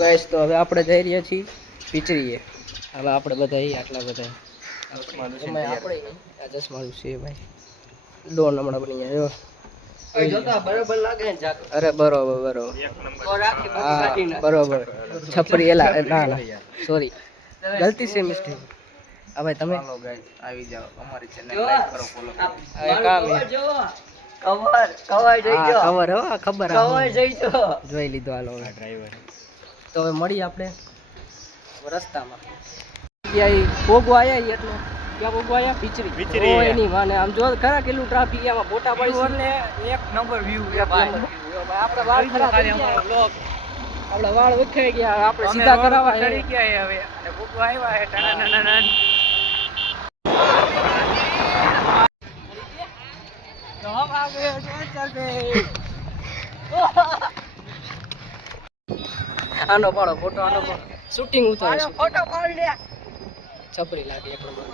Guys તો હવે આપણે જઈ રહ્યા છીએ પીચરીએ. હવે આપણે બધા આટલા બધા આપણે આ ચશ્માનું છે ભાઈ ડોન હમણાં બની જાય બરોબર લાગે ને જાતો. અરે બરોબર બરોબર છપરી એલા ના સોરી ગલતી છે મિસ્ટેક. હા ભાઈ તમે આવી જાઓ અમારી ચેનલ લાઈક કરો ફોલો કરો. કામ કવર જઈ ગયો કવર હો ખબર કવર જઈ ગયો જોઈ લીધો હાલો ડ્રાઈવર. તો હવે મળી આપણે રસ્તામાં ભોગવા આવ્યા એટલે ક્યાં ભોગવા આવ્યા પીચરી એની માને આમ જો ખરા કેટલું ટ્રાફિક આમાં ફોટા પાડી એટલે એક નંબર વ્યૂ આપણે વાળ ખરા થઈ ગયા બ્લોગ આપણે વાળ વિખાઈ ગયા આપણે સીધા કરાવવા ચડી ગયા હવે અને ભોગવા આવ્યા હે ટના આનો પાડો ફોટો આનો શૂટિંગ ઉતારે ફોટો પાડ લે છપરી લાગે એક નંબર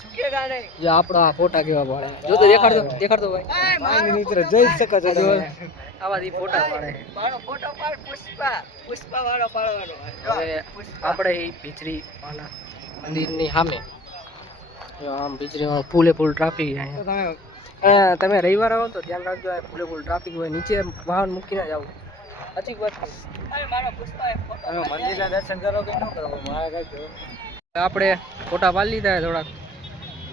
સુકેગા નહીં જો આપણો આ ફોટા કેવા પાડે જો તો દેખાડતો ભાઈ મારી મિત્ર જોઈ શકો છો આવાથી ફોટા પાડે ફોટો પાડ પુષ્પા વાળો પાડવાનો હવે આપણે એ પીચરી વાળા મંદિરની સામે જો આમ પીચરી વાળો ફૂલે ફૂલ ટ્રાફિક તમે રવિવાર આવો તો ધ્યાન રાખજો ફૂલે ફૂલ ટ્રાફિક હોય નીચે વાહન મૂકીને જ આવું. મંદિરના દર્શન કરો કે ન કરો આપણે ફોટા પાડી લીધા થોડાક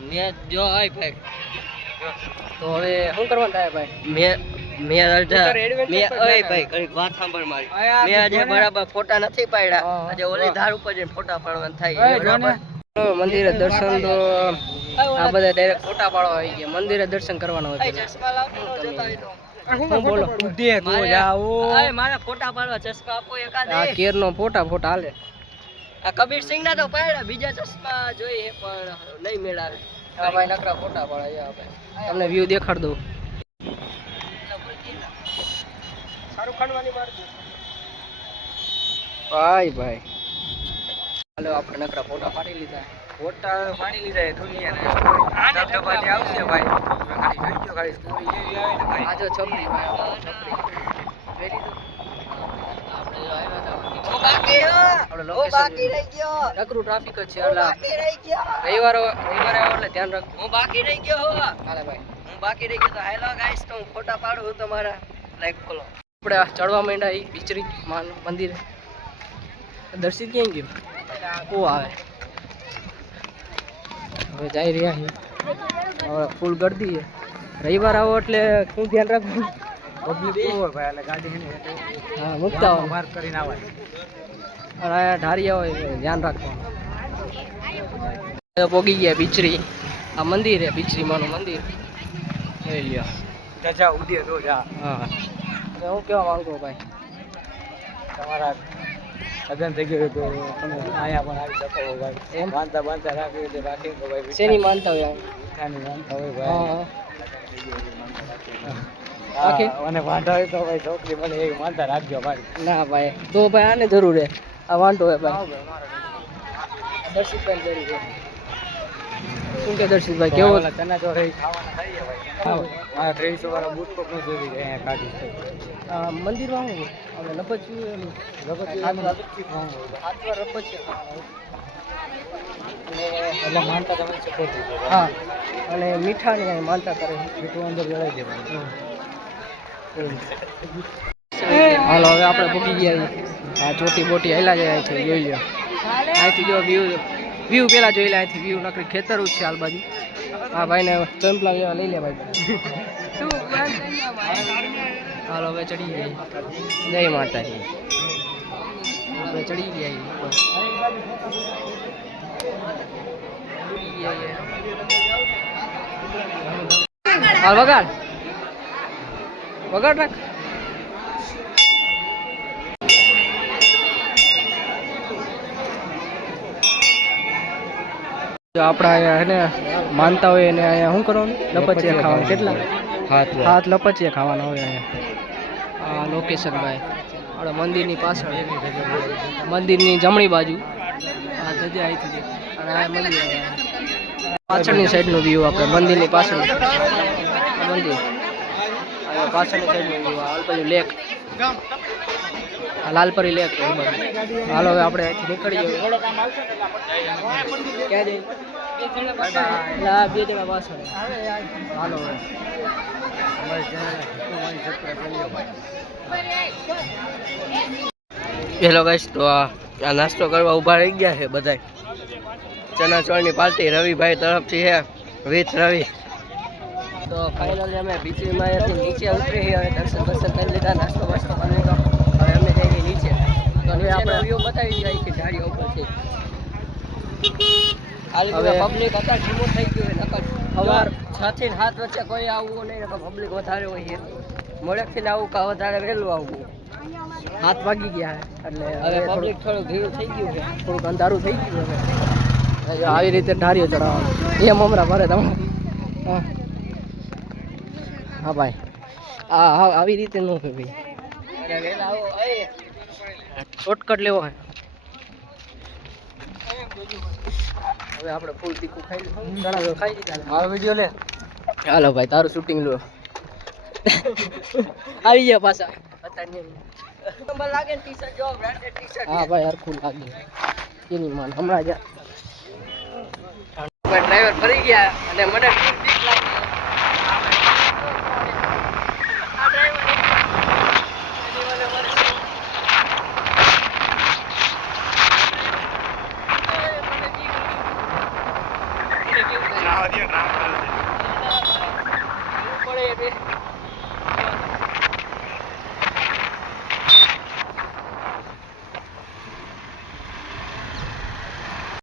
મેં જો હોય ભાઈ તો હવે શું કરવાનું થાય ભાઈ વાત સાંભળ મારી મેં આજે બરાબર ફોટા નથી પાડ્યા આજે ઓલી ધાર ઉપર જઈને ફોટા પાડવાનું થાય મંદિરે દર્શન તો આ બધા ડાયરેક્ટ ફોટા પાડવા આવી ગયા મંદિરે દર્શન કરવાના હોય બોલો દે તો જાઓ મારા ફોટા પાડવા ચશ્મા આપો એકાદ આ કેરનો ફોટા હાલે આ કબીરસિંહ ના તો પાડ્યા બીજા ચશ્મા જોઈએ પણ નહીં મેળાવે આ ભાઈ નકરા ફોટા પાડ્યા તમને વ્યૂ દેખાડ દઉં સારું ખાનવાની મારજો ભાઈ હાલો આપણે નકરા ફોટા પાડી લીધા દુનિયાને ધબધબાટી આવશે ભાઈ આજો છપરી ટ્રાફિક જ છે રવિવારે એટલે ધ્યાન રાખ હું બાકી રહી ગયો હાલે ભાઈ હું બાકી રહી ગયો તો હેલો ગાઈસ તો હું ફોટા પાડું તમારા લાઈક ફોલો આપણે ચડવા માંડ્યા એ પીચરી મંદિરે દર્શિત ક્યાં ગયું ઓ આવે હવે જઈ રહ્યા છીએ હવે ફૂલ ગળદી છે રવિવાર આવો એટલે શું ધ્યાન રાખવું પબ્લિક હોય ભાઈ એટલે ગાડી હા મુકતા હોય માર્ક કરીને આવે અને ઢારિયા હોય ધ્યાન રાખવાનું પોગી ગયા પીચરી આ મંદિર છે પીચરી માનું મંદિર જોઈ લ્યો જા ઉદય તો જા હા હું કેવા માંગુ ભાઈ તમારા લગ્ન થઈ ગયું તો તમે અહીંયા પણ આવી શકો ભાઈ એમ માનતા રાખી તો રાખી તો ભાઈ શેની માનતા હોય મીઠાની માનતા હોય ભાઈ અને વાંધા હોય તો ભાઈ છોકરી મને એ માનતા રાખજો ભાઈ ના ભાઈ તો ભાઈ આને જરૂર હે આ વાંધો હોય ભાઈ દર્શિતભાઈ જરૂર છે શું કે દર્શિતભાઈ કેવો તને તો રહી ખાવાના થઈ ગયા ભાઈ મારા 2300 વાળા બૂટ કોકનું જોઈ ગયા અહીંયા કાઢી મંદિરમાં હું હવે લપચ્યું એટલે માનતા તમે હા અને મીઠાની અહીં માનતા કરે મીઠું અંદર જળાઈ દેવાનું હાલો હવે આપણે ભૂકી ગયા આ ચોટી બોટી હેલા જાય છે જોઈ લો અહીંથી જો વ્યૂ પેલા જોઈ લે અહીંથી વ્યૂ નકરી ખેતરું જ છે હાલ બાજુ હા ભાઈને ચંપલા લેવા લઈ લે ભાઈ હાલો હવે ચડી ગઈ જય માતાજી આપણે ચડી ગયા હાલ વગાડ રાખ જો આપણા અહીંયા હે ને માનતા હોય એને અહીંયા શું કરવાનું લપચિયા ખાવાનું કેટલા હાથ લપચિયા ખાવાના હોય અહીંયા આ લોકેશન ભાઈ આપણા મંદિરની પાછળ મંદિરની જમણી બાજુ આ ધજા અહીંથી અને આ મંદિર પાછળની સાઈડનું વ્યૂ આપણે મંદિરની પાછળ મંદિર પાછળની સાઈડનું વ્યૂ આ બાજુ લેક લાલપરી લેક છે. હાલો હવે આપણે અહીંથી નીકળી જઈએ. ક્યાં જઈએ? બે જણા પાછળ. હાલો હવે હેલો ગાઈસ, તો આ નાસ્તો કરવા ઊભા રહી ગયા છે બધા. ચના ચોળની પાર્ટી રવિભાઈ તરફથી છે, વિથ રવિ. તો ફાઇનલી અમે બીચમાં નીચે ઉતરી હવે દર્શન કરી લીધા, નાસ્તો વાસ્તો કરી લીધો. હવે અમે જઈએ નીચે. તો હવે આપણે વ્યૂ બતાવી જાય કે ઝાડીઓ ઉપરથી. હવે પબ્લિક અત્યારે ધીમું થઈ ગયું છે. સવાર 6 થી 7 વચ્ચે કોઈ આવવું નહીં, પબ્લિક વધારે હોય છે. મોડેકથી આવું કા વધારે વહેલું આવવું. 7 વાગી ગયા એટલે હવે પબ્લિક થોડું ધીરું થઈ ગયું છે, થોડુંક અંધારું થઈ ગયું છે. આવી રીતે ધારીઓ ચડાવવાનું એ મમરા ભરે તમે. હા ભાઈ, હા આવી રીતે ન હોય ભાઈ. શોર્ટકટ લેવો હોય. હવે આપણે ફૂલ તીખું ખાઈ લીધું, ખાઈ દીધા. મારો વિડીયો લે. હાલો ભાઈ, તારું શૂટિંગ લો. આવી ગયા પાછા. હા ભાઈ, હરખું લાગે એની માન. હમણાં જ ડ્રાઈવર ફરી ગયા અને મને બીક લાગી. પડે